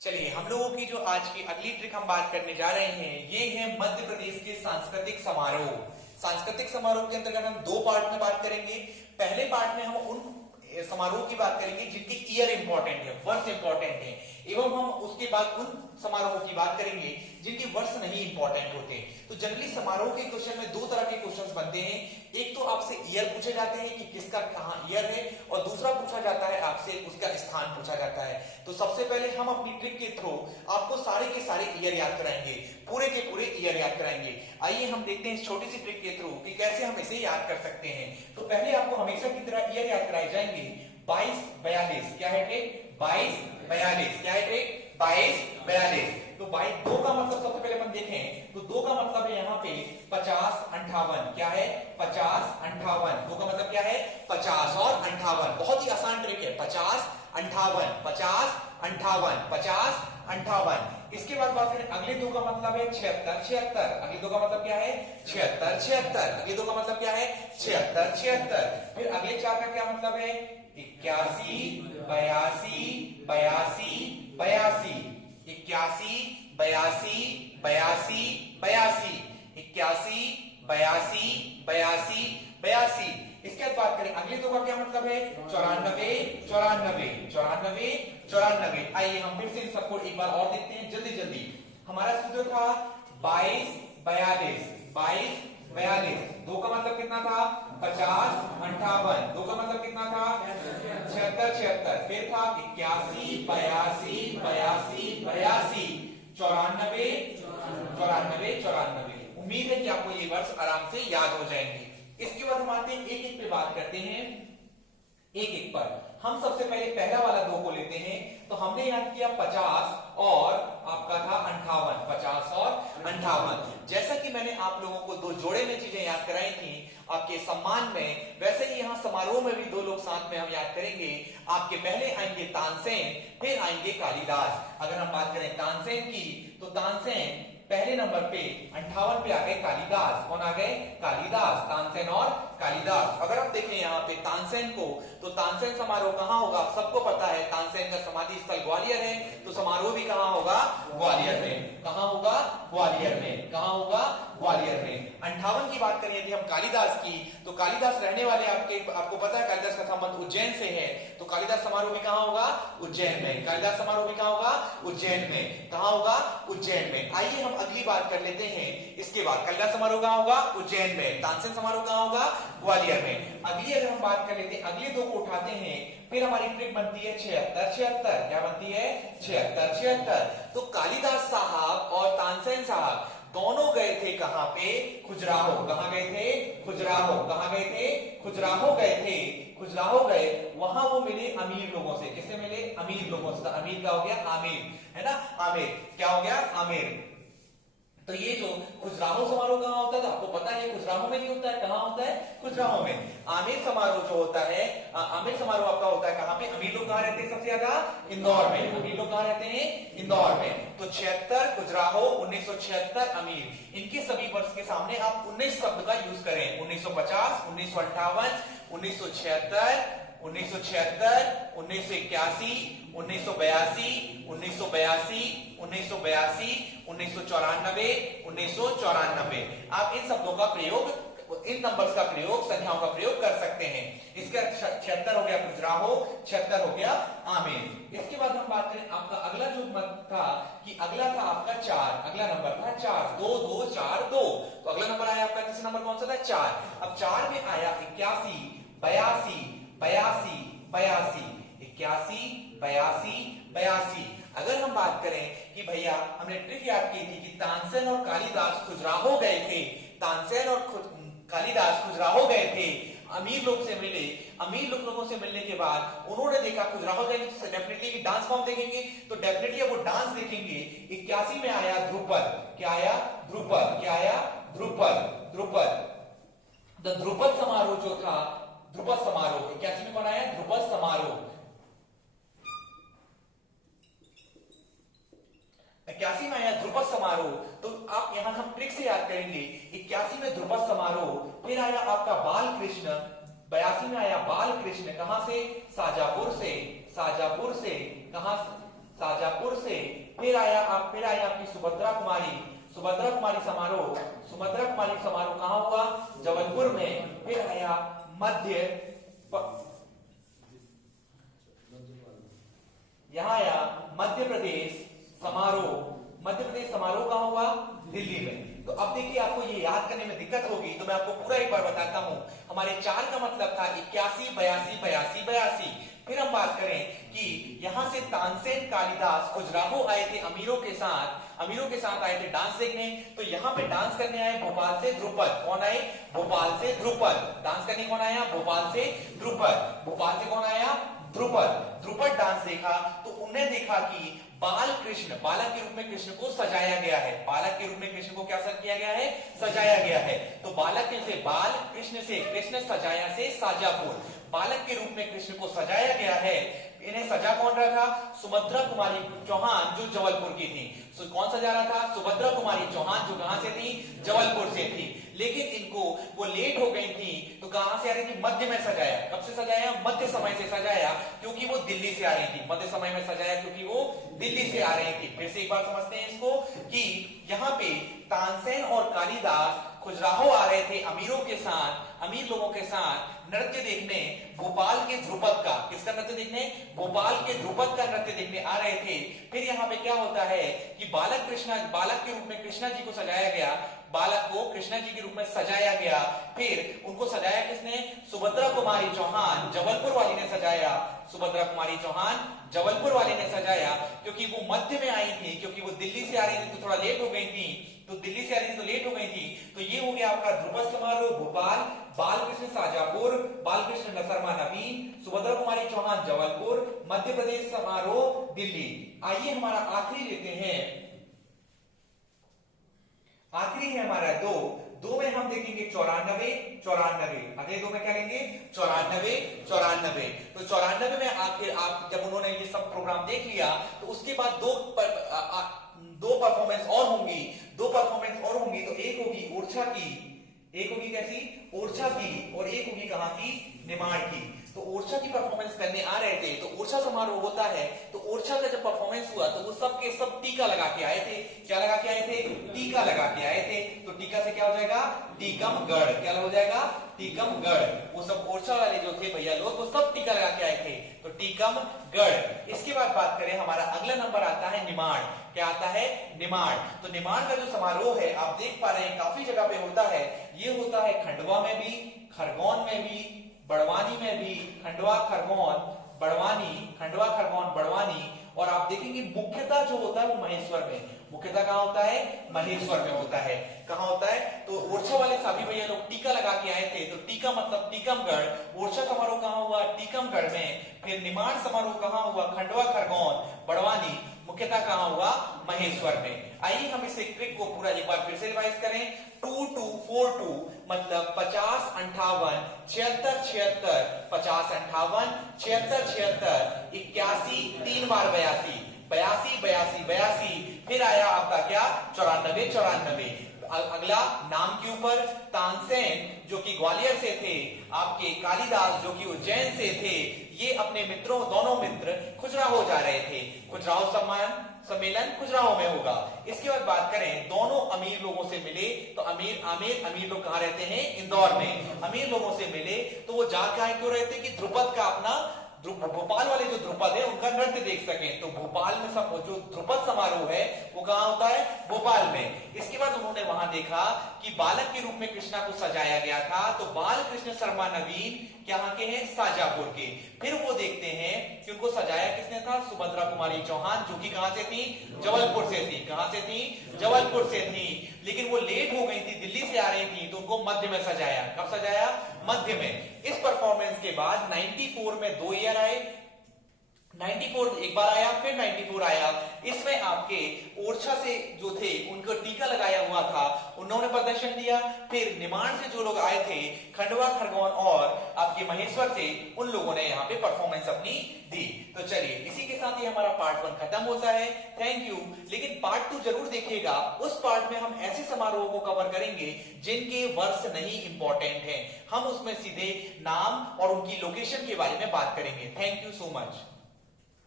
चलिए हम लोगों की जो आज की अगली ट्रिक हम बात करने जा रहे हैं ये है मध्य प्रदेश के सांस्कृतिक समारोह। सांस्कृतिक समारोह के अंतर्गत हम दो पार्ट में बात करेंगे। पहले पार्ट में हम उन समारोह की बात करेंगे जिनकी ईयर इंपॉर्टेंट है, वर्ष इंपॉर्टेंट है, एवं हम उसके बाद उन समारोहों की बात करेंगे जिनके वर्ष नहीं इंपॉर्टेंट होते। तो जनरली समारोह के क्वेश्चन में दो तरह के क्वेश्चंस बनते हैं। एक तो आपसे ईयर पूछे जाते हैं कि किसका कहां ईयर है, और दूसरा पूछा जाता है आपसे उसका स्थान पूछा जाता है। तो सबसे पहले हम अपनी ट्रिक के थ्रू आपको सारे के सारे ईयर याद कराएंगे, पूरे के पूरे ईयर याद कराएंगे। आइए हम देखते हैं इस छोटी सी ट्रिक के थ्रू कि कैसे हम इसे याद कर सकते हैं। तो पहले आपको हमेशा की तरह ईयर याद कराए जाएंगे 2242। क्या है ट्रिक? 2242। क्या है ट्रिक? 2242। तो 2 का मतलब सबसे पहले अपन देखें तो 2 का मतलब है यहाँ पे 50 58। क्या है? 50 58। 2 का मतलब क्या है? 50 और 58। बहुत ही आसान ट्रिक है। 50 58 50 58 50 58। इसके बाद बात करें अगले 2 का मतलब है 76 76। अगले 2 का मतलब क्या है? 76 76। अगले 2 का मतलब क्या है? 76 76। फिर अगले 4 का क्या मतलब है? 81 82 82 82। 81 82 82 82। 81 82 82 82। इसके बाद बात करें अगले 2 का क्या मतलब है? 94 94 94 94। आइए हम फिर से सबको एक बार और देखते हैं जल्दी जल्दी। हमारा सूत्र था 22 42 22 42। 2 का मतलब कितना था? 50 58। 2 का मतलब कितना था? 76 76। फिर था 81 82 82 82 94 94 94। उम्मीद है कि आपको ये वर्ष आराम से याद हो जाएंगे। इसके बाद हम आते हैं एक एक पे बात करते हैं, एक एक पर। हम सबसे पहले पहला वाला 2 को लेते हैं। तो हमने याद किया 50 और आपका था 58। 50 और 58। जैसा कि मैंने आप लोगों को 2 जोड़े में चीजें याद कराई थी आपके सम्मान में, वैसे ही यहाँ समारोह में भी 2 लोग साथ में हम याद करेंगे। आपके पहले आएंगे तानसेन, फिर आएंगे कालिदास। अगर हम बात करें तानसेन की तो तानसेन पहले नंबर पे 58 पे आ गए कालिदास। कौन आ गए? कालिदास। तानसेन और कालिदास। अगर हम देखें यहाँ पे तानसेन को तो तानसेन समारोह कहाँ होगा? सबको पता है तानसेन का समाधि स्थल ग्वालियर है, तो समारोह भी कहाँ होगा? ग्वालियर में। कहाँ होगा? ग्वालियर में। कहाँ होगा? ग्वालियर में। 58 की बात करें यदि हम कालिदास की तो कालिदास रहने वाले आपको पता है कालिदास का संबंध उज्जैन से है, तो कालिदास समारोह भी कहाँ होगा? उज्जैन में। कालिदास समारोह भी कहाँ होगा? उज्जैन में। कहाँ होगा? उज्जैन में। आइए हम अगली बात कर लेते हैं। इसके बाद कालिदास समारोह कहाँ होगा? उज्जैन में। तानसेन समारोह कहाँ होगा? ग्वालियर में। अगली अगर हम बात कर लेते हैं, अगले 2 को उठाते हैं, फिर हमारी ट्रिक बनती है 76 76। क्या बनती है? 76 76। तो कालिदास साहब और तानसेन साहब दोनों गए थे कहां पे? खजुराहो। कहां गए थे? खजुराहो। कहां गए थे? खजुराहो गए थे। खजुराहो गए, वहां वो मिले अमीर लोगों से। किससे मिले? अमीर लोगों से। अमीर का हो गया आमिर, है ना? आमिर क्या हो गया? आमिर। तो ये जो खजुराहो समारोह कहाँ होता है तो आपको पता है खजुराहो में ही होता है। कहाँ होता है? खजुराहो में। आमिर समारोह जो होता है, आमिर समारोह आपका होता है कहाँ पे? अमीर लोग कहाँ रहते हैं सबसे ज्यादा? इंदौर में। अमीर लोग कहाँ रहते हैं? इंदौर में। तो 76 खजुराहो, 1976 अमीर। इनके सभी वर्ष के सामने आप 19 शब्द का यूज करें। 1950 1958 1976 1976 1981 1982 1982 1982 1994 1994। आप इन शब्दों का प्रयोग, इन नंबर्स का प्रयोग, संख्याओं का प्रयोग कर सकते हैं। इसका 76 हो गया खजुराहो, 76 हो गया आमिर। इसके बाद हम बात करें आपका अगला जो मत था कि अगला था आपका 4। अगला नंबर था 4। 2 2 4 2। तो अगला नंबर आया आपका, तीसरा नंबर कौन सा था? 4। अब 4 में आया 81 82 82 82। 81 82 82। अगर हम बात करें कि भैया हमने ट्रिक याद की थी कि तानसेन और कालिदास खजुराहो गए थे, तानसेन और कालिदास खजुराहो गए थे, अमीर लोग से मिले। अमीर लोगों से मिलने के बाद उन्होंने देखा खजुराहो जाएंगे तो डेफिनेटली डांस फॉर्म देखेंगे, तो डेफिनेटली वो डांस देखेंगे। 81 में आया ध्रुपद। क्या आया? ध्रुपद। क्या आया? ध्रुपद। ध्रुपद। तो ध्रुपद समारोह जो था, ध्रुपद समारोह 81 में कौन आया? ध्रुपद समारोह। 81 में आया ध्रुपद समारोह। तो आप यहां हम ट्रिक से याद करेंगे। 81 में ध्रुपद समारोह। फिर आया आपका बाल कृष्ण। 82 में आया बाल कृष्ण। कहां से? शाजापुर से। शाजापुर से। कहां? शाजापुर से। फिर आई आपकी सुभद्रा कुमारी समारोह कहां हुआ? जबलपुर में। फिर आया मध्य प्रदेश समारोह कहां हुआ? दिल्ली में। तो अब देखिए आपको ये याद करने में दिक्कत होगी, तो मैं आपको पूरा एक बार बताता हूं। हमारे 4 का मतलब था 81, 82, 82। फिर हम बात करें कि यहां से तानसेन, कालिदास, खजुराहो आए थे अमीरों के साथ आए थे डांस देखने। तो यहां पे डांस करने आए भोपाल से ध्रुपद। कौन आए? भोपाल से ध्रुपद। डांस करने कौन आया? भोपाल से ध्रुपद। भोपाल से कौन आया? ध्रुपद डांस देखा। तो उन्होंने देखा कि बालक के रूप में कृष्ण को सजाया गया है। बालक के रूप में कृष्ण को क्या किया गया है? सजाया गया है। तो बालक से बाल, कृष्ण सजाया से साजापुर। बालक के रूप में कृष्ण को सजाया गया है। इन्हें सजा कौन रहा था? सुभद्रा कुमारी चौहान, जो जबलपुर की थी। कौन सजा रहा था? सुभद्रा कुमारी चौहान, जो कहां से थी? जबलपुर से थी। लेकिन इनको वो लेट हो गई थी, तो कहां से आ रही थी? मध्य में सजाया। कब से सजाया? मध्य समय से सजाया, क्योंकि वो दिल्ली से आ रही थी। मध्य समय में सजाया क्योंकि वो दिल्ली से आ रही थी। फिर से एक बार समझते हैं इसको कि यहाँ पे तानसेन और कालिदास, खजुराहो आ रहे थे अमीर लोगों के साथ नृत्य देखने भोपाल के ध्रुपद का। किसका नृत्य देखने? भोपाल के ध्रुपद का नृत्य देखने आ रहे थे। फिर यहाँ पे क्या होता है कि बालक के रूप में कृष्णा जी को सजाया गया। बालक को कृष्णा जी के रूप में सजाया गया। फिर उनको सजाया किसने? सुभद्रा कुमारी चौहान, जबलपुर वाली ने सजाया। सुभद्रा कुमारी चौहान जबलपुर वाले ने सजाया, क्योंकि वो मध्य में आई थी, क्योंकि वो दिल्ली से आ रही थी तो थोड़ा लेट हो गई थी। तो दिल्ली से आ रही थी तो लेट हो गई थी। तो ये हो गया आपका ध्रुपद समारोह भोपाल, बालकृष्ण साजापुर, बालकृष्ण नसरमा नवीन, सुभद्रा कुमारी चौहान जबलपुर, मध्य प्रदेश समारोह दिल्ली। आइए हमारा आखिरी लेते हैं। आखिरी है हमारा दो में हम देखेंगे 94। अगले दो में क्या लेंगे? 94। तो 94 में आखिर आप जब उन्होंने ये सब प्रोग्राम देख लिया, तो उसके बाद दो परफॉर्मेंस और होंगी। तो एक होगी ओरछा की, एक होगी कैसी? ओरछा की, और एक होगी कहां की? निमाड़ की। तो ओरछा की परफॉर्मेंस करने आ रहे थे। तो ओरछा समारोह होता है, तो ओरछा का जब परफॉर्मेंस हुआ तो वो सब के सब टीका लगा के आए थे। क्या लगा के आए थे? टीका लगा के आए थे। तो टीका से क्या हो जाएगा? टीकमगढ़। क्या हो जाएगा? टीकमगढ़। वो सब ओरछा वाले जो थे भैया लोग, वो सब टीका लगा के आए थे, तो टीकमगढ़। इसके बाद बात करें, हमारा अगला नंबर आता है निमाड़। क्या आता है? निमाड़। तो निमाड़ का जो समारोह है आप देख पा रहे हैं काफी जगह पे होता है। ये होता है खंडवा में भी, खरगोन में भी, बड़वानी में भी। खंडवा खरगोन बड़वानी। और आप देखेंगे मुख्यतः जो होता है वो महेश्वर में। मुख्यतः कहां होता है? महेश्वर में होता है। कहां होता है? तो ओरछा वाले सभी भैया लोग टीका लगा के आए थे, तो टीका मतलब टीकमगढ़। ओरछा समारोह कहां हुआ? टीकमगढ़ में। फिर निमाड़ समारोह कहां हुआ? खंडवा खरगोन बड़वानी। मुख्यतः कहां हुआ? महेश्वर में। आइए हम इस ट्रिक को पूरा एक बार फिर से रिवाइज करें। 2242 मतलब 50 58 76 76, 50 58 76 76, 81 3 बार 82 82 82 82। फिर आया आपका क्या? 94 94। अगला नाम के ऊपर तानसेन जो कि ग्वालियर से थे, आपके कालिदास जो कि उज्जैन से थे। ये अपने मित्रों, दोनों मित्र खजुराहो जा रहे थे। खजुराहो सम्मेलन खजुराहो में होगा। इसके बाद बात करें, दोनों अमीर लोगों से मिले। तो अमीर लोग कहां रहते हैं? इंदौर में। अमीर लोगों से मिले तो वो जा क्यों रहे थे कि ध्रुपद का अपना भोपाल वाले जो ध्रुपद है उनका नृत्य देख सकें। तो भोपाल में जो ध्रुपद समारोह है वो कहां होता है? भोपाल में। इसके बाद उन्होंने वहां देखा कि बालक के रूप में कृष्णा को सजाया गया था। तो बालकृष्ण शर्मा नवीन कहां के हैं? साजापुर के। फिर वो देखते हैं कि उनको सजाया किसने था? सुभद्रा कुमारी चौहान, जो कि कहां से थी? जबलपुर से थी। कहां से थी? जबलपुर से थी। लेकिन वो लेट हो गई थी, दिल्ली से आ रही थी, तो उनको मध्य में सजाया। कब सजाया? मध्य में। इस परफॉर्मेंस के बाद 94 में 2 ईयर आए। 94 एक बार आया, फिर 94 आया। इसमें आपके ओरछा से जो थे उनको टीका लगाया हुआ था, उन्होंने प्रदर्शन दिया। फिर निमाड़ से जो लोग आए थे, खंडवा खरगोन और आपके महेश्वर से, उन लोगों ने यहाँ पे परफॉर्मेंस अपनी दी। तो चलिए इसी के साथ ही हमारा पार्ट 1 खत्म होता है। Thank you. लेकिन पार्ट 2 जरूर देखिएगा। उस पार्ट में हम ऐसे समारोह को कवर करेंगे जिनके वर्ष नहीं इंपॉर्टेंट हैं। हम उसमें सीधे नाम और उनकी लोकेशन के बारे में बात करेंगे। Thank you so much.